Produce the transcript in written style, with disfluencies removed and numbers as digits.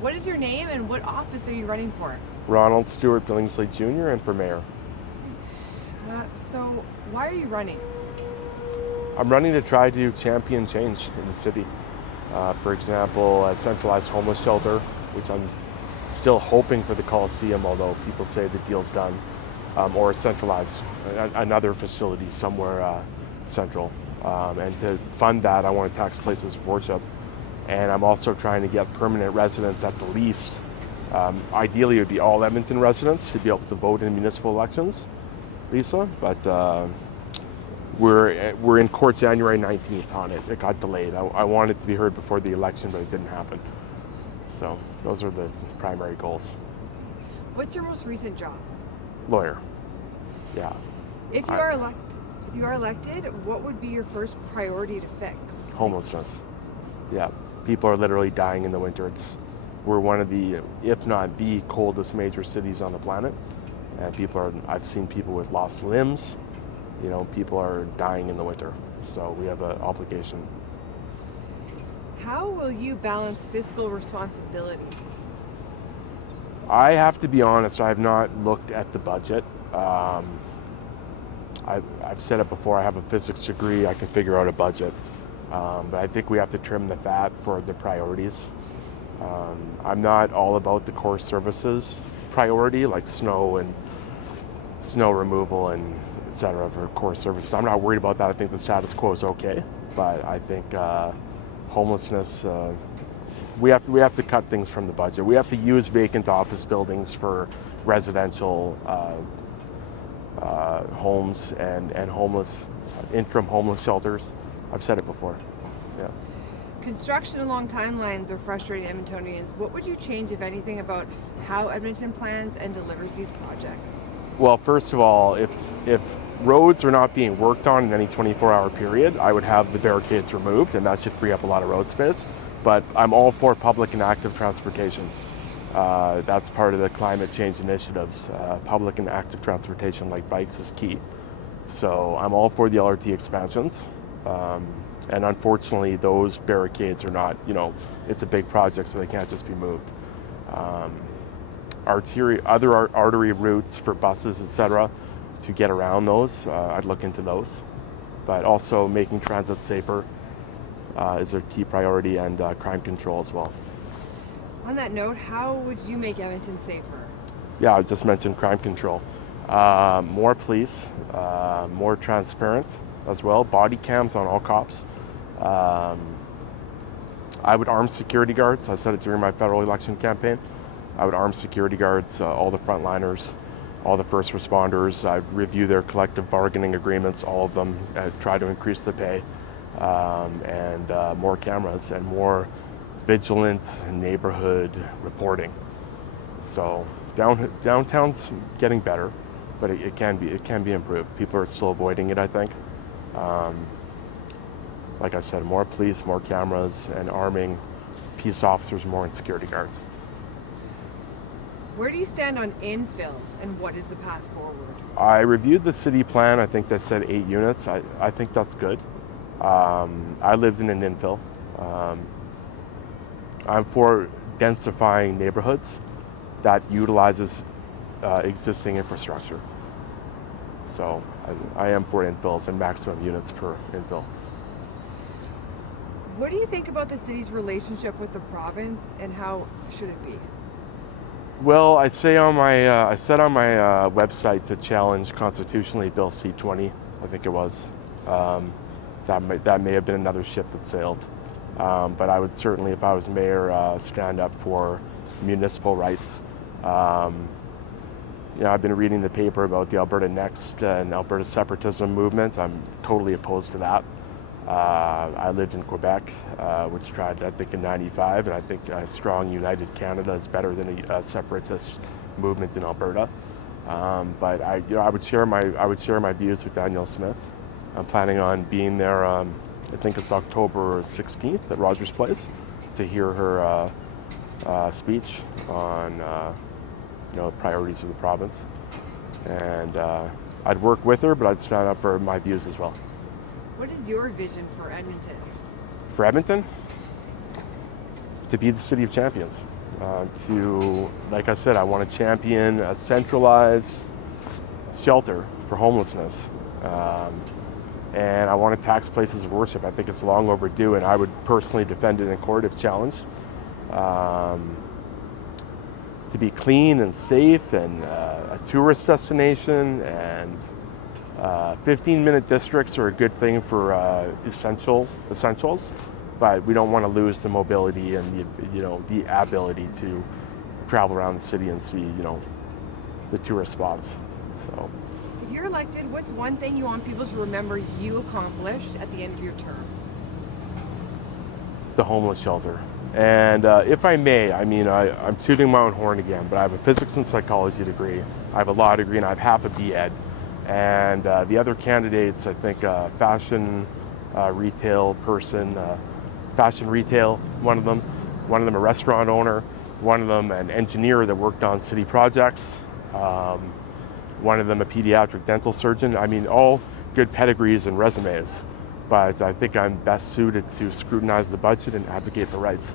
What is your name and what office are you running for? Ronald Billingsley Jr. and for mayor. So why are you running? I'm running to try to champion change in the city. For example, a centralized homeless shelter, which I'm still hoping for the Coliseum, although people say the deal's done, or a centralized, another facility somewhere central. And to fund that, I want to tax places of worship. And I'm also trying to get permanent residents at the least. Ideally, it would be all Edmonton residents to be able to vote in municipal elections, Lisa, but we're in court January 19th on it. It got delayed. I wanted it to be heard before the election, but it didn't happen. So those are the primary goals. What's your most recent job? Lawyer. Yeah. If you are elected, what would be your first priority to fix? Homelessness. Yeah. People are literally dying in the winter. We're one of the, if not the coldest major cities on the planet. And I've seen people with lost limbs. People are dying in the winter. So we have an obligation. How will you balance fiscal responsibility? I have to be honest, I have not looked at the budget. I've said it before, I have a physics degree, I can figure out a budget. But I think we have to trim the fat for the priorities. I'm not all about the core services priority, like snow removal and et cetera for core services. I'm not worried about that. I think the status quo is okay. But I think homelessness, we have to cut things from the budget. We have to use vacant office buildings for residential homes and interim homeless shelters. I've said it before. Yeah. Construction along timelines are frustrating Edmontonians. What would you change, if anything, about how Edmonton plans and delivers these projects? Well, first of all, if roads are not being worked on in any 24-hour period, I would have the barricades removed, and that should free up a lot of road space. But I'm all for public and active transportation. That's part of the climate change initiatives. Public and active transportation like bikes is key. So I'm all for the LRT expansions. And unfortunately, those barricades are not, it's a big project, so they can't just be moved. Other artery routes for buses, etc., to get around those, I'd look into those. But also making transit safer is a key priority, and crime control as well. On that note, how would you make Edmonton safer? Yeah, I just mentioned crime control. More police, more transparent as well, body cams on all cops. I would arm security guards. I said it during my federal election campaign. I would arm security guards, all the frontliners, all the first responders. I'd review their collective bargaining agreements, all of them, try to increase the pay, and more cameras and more vigilant neighborhood reporting. So downtown's getting better, but it can be improved. People are still avoiding it, I think. Like I said, more police, more cameras, and arming peace officers more and security guards. Where do you stand on infills, and what is the path forward? I reviewed the city plan. I think that said 8 units. I think that's good. I lived in an infill. I'm for densifying neighborhoods that utilizes existing infrastructure. So I am for infills and maximum units per infill. What do you think about the city's relationship with the province, and how should it be? Well, I said on my website to challenge constitutionally Bill C-20. I think it was. That may have been another ship that sailed. But I would certainly, if I was mayor, stand up for municipal rights. I've been reading the paper about the Alberta Next and Alberta separatism movement. I'm totally opposed to that. I lived in Quebec, which tried, I think, in '95, and I think a strong, united Canada is better than a separatist movement in Alberta. But I would share my views with Danielle Smith. I'm planning on being there. I think it's October 16th at Rogers Place to hear her speech on priorities of the province. And I'd work with her, but I'd stand up for my views as well. What is your vision for Edmonton? For Edmonton? To be the city of champions. like I said, I want to champion a centralized shelter for homelessness. And I want to tax places of worship. I think it's long overdue, and I would personally defend it in court if challenged. To be clean and safe, and a tourist destination, and 15-minute districts are a good thing for essentials, but we don't want to lose the mobility and the ability to travel around the city and see the tourist spots. So, if you're elected, what's one thing you want people to remember you accomplished at the end of your term? The homeless shelter. And if I may, I'm tooting my own horn again, but I have a physics and psychology degree. I have a law degree, and I have half a B.Ed. And the other candidates, I think fashion retail person, fashion retail, one of them a restaurant owner, one of them an engineer that worked on city projects, one of them a pediatric dental surgeon. All good pedigrees and resumes, but I think I'm best suited to scrutinize the budget and advocate for rights.